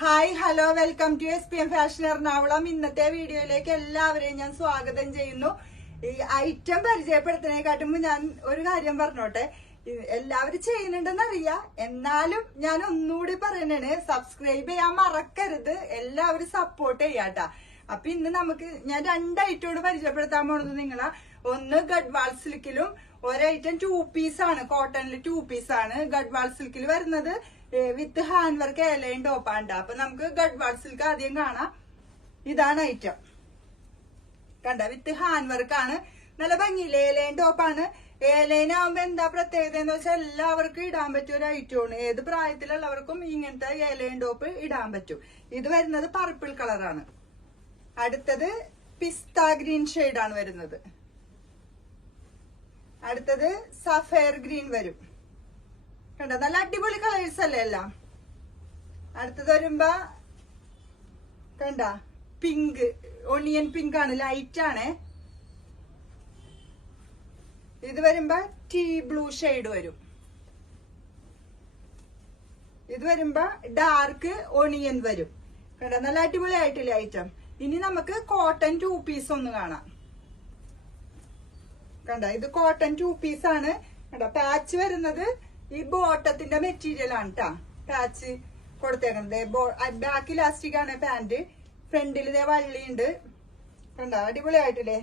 Hi hello welcome to SPM fashion Ernakulam. ഇന്നത്തെ വീഡിയോയിലേക്ക് എല്ലാവരെയും ഞാൻ സ്വാഗതം ചെയ്യുന്നു. ഈ ഐറ്റം പരിചയപ്പെടുത്തുന്നതിനെക്കാട്ടും ഞാൻ ഒരു കാര്യം പറഞ്ഞോട്ടെ. എല്ലാവരും ചെയ്യുന്നുണ്ടെന്നറിയാം, എന്നാലും ഞാൻ ഒന്നുകൂടി പറയണേ, സബ്സ്ക്രൈബ് ചെയ്യാൻ മറക്കരുത്. എല്ലാവരും സപ്പോർട്ട് ചെയ്യാട്ടാ. അപ്പൊ ഇന്ന് ഞാൻ രണ്ട് ഐറ്റോട് പരിചയപ്പെടുത്താൻ പോണത് നിങ്ങളാ. ഒന്ന് ഗഡ്വാൾ സിൽക്കിലും ഒരൈറ്റം 2 പീസാണ്, കോട്ടണിൽ 2 പീസാണ്. ഗഡ്വാൾ സിൽക്കിൽ വരുന്നത് വിത്ത് ഹാൻഡ് വർക്ക് ഏലയും ടോപ്പാണ്. അപ്പൊ നമുക്ക് ഗഡ്വാൾ സിൽക്ക് ആദ്യം കാണാം. ഇതാണ് ഐറ്റം, കണ്ട വിത്ത് ഹാൻഡ് വർക്ക് ആണ്. നല്ല ഭംഗിയില്ലേ, ഏലയും ടോപ്പാണ്. ഏലയിനാവുമ്പോ എന്താ പ്രത്യേകത എന്ന് വെച്ചാൽ എല്ലാവർക്കും ഇടാൻ പറ്റിയ ഒരു ഐറ്റമാണ്. ഏത് പ്രായത്തിലുള്ളവർക്കും ഇങ്ങനത്തെ ഏലയും ടോപ്പ് ഇടാൻ പറ്റും. ഇത് വരുന്നത് പർപ്പിൾ കളറാണ്. അടുത്തത് പിസ്ത ഗ്രീൻ ഷെയ്ഡാണ് വരുന്നത്. അടുത്തത് സഫയർ ഗ്രീൻ വരും. കണ്ട നല്ല അടിപൊളി കളേഴ്സ് അല്ലേ എല്ലാം. അടുത്തത് വരുമ്പോ കണ്ട പിങ്ക്, ഒണിയൻ പിങ്ക് ആണ്, ലൈറ്റ് ആണ്. ഇത് വരുമ്പോ ടീ ബ്ലൂ ഷെയ്ഡ് വരും. ഇത് വരുമ്പോ ഡാർക്ക് ഒണിയൻ വരും. കണ്ട നല്ല അടിപൊളി ആയിട്ടില്ലേ ഐറ്റം. ഇനി നമുക്ക് കോട്ടൺ 2 പീസ് ഒന്ന് കാണാം. കണ്ട ഇത് കോട്ടൺ 2 പീസ് ആണ്. കണ്ട പാച്ച് വരുന്നത് ഈ ബോട്ടത്തിന്റെ മെറ്റീരിയൽ ആണ് ട്ടാ. പാച്ച് കൊടുത്തേക്കുന്നത് ബാക്ക് ഇലാസ്റ്റിക് ആണ് പാന്റ്. ഫ്രണ്ടിൽ ഇതേ വള്ളിയുണ്ട്. കണ്ട അടിപൊളിയായിട്ടില്ലേ.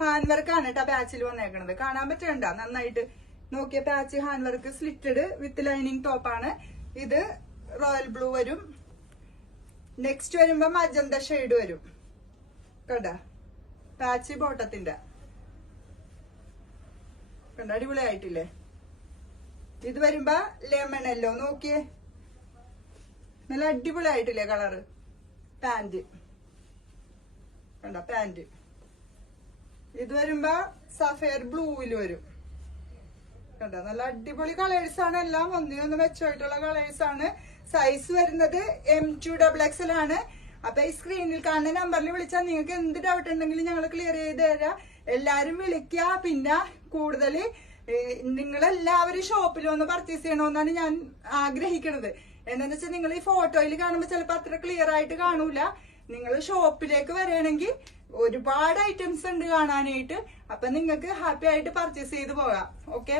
ഹാൻഡ് വർക്ക് ആണ് കേട്ടാ പാച്ചിൽ വന്നേക്കണത്. കാണാൻ പറ്റണ്ട നന്നായിട്ട് നോക്കിയ patch hand work slitted with lining ടോപ്പാണ്. ഇത് റോയൽ ബ്ലൂ വരും. നെക്സ്റ്റ് വരുമ്പോ മജന്ത ഷെയ്ഡ് വരും. കണ്ട പാച്ച് ബോട്ടത്തിന്റെ കണ്ട അടിപൊളിയായിട്ടില്ലേ. ഇത് വരുമ്പോ ലെമൺ യെല്ലോ, നോക്കിയേ നല്ല അടിപൊളിയായിട്ടില്ലേ കളറ്. പാന്റ് കണ്ട പാന്റ്. ഇത് വരുമ്പോ സഫയർ ബ്ലൂവിൽ വരും. കണ്ട നല്ല അടിപൊളി കളേഴ്സ് ആണ്. എല്ലാം ഒന്നിനൊന്ന് മെച്ചമായിട്ടുള്ള കളേഴ്സ് ആണ്. സൈസ് വരുന്നത് M2XXL ആണ്. അപ്പൊ ഈ സ്ക്രീനിൽ കാണുന്ന നമ്പറിൽ വിളിച്ചാൽ നിങ്ങൾക്ക് എന്ത് ഡൗട്ട് ഉണ്ടെങ്കിലും ഞങ്ങൾ ക്ലിയർ ചെയ്ത് തരാം. എല്ലാരും വിളിക്കുക. പിന്നെ കൂടുതൽ നിങ്ങളെല്ലാവരും ഷോപ്പിൽ വന്ന് പർച്ചേസ് ചെയ്യണമെന്നാണ് ഞാൻ ആഗ്രഹിക്കുന്നത്. എന്താന്ന് വെച്ചാൽ നിങ്ങൾ ഈ ഫോട്ടോയിൽ കാണുമ്പോൾ ചിലപ്പോൾ അത്ര ക്ലിയർ ആയിട്ട് കാണൂല. നിങ്ങൾ ഷോപ്പിലേക്ക് വരികയാണെങ്കിൽ ഒരുപാട് ഐറ്റംസ് ഉണ്ട് കാണാനായിട്ട്. അപ്പൊ നിങ്ങൾക്ക് ഹാപ്പി ആയിട്ട് പർച്ചേസ് ചെയ്ത് പോകാം. ഓക്കെ.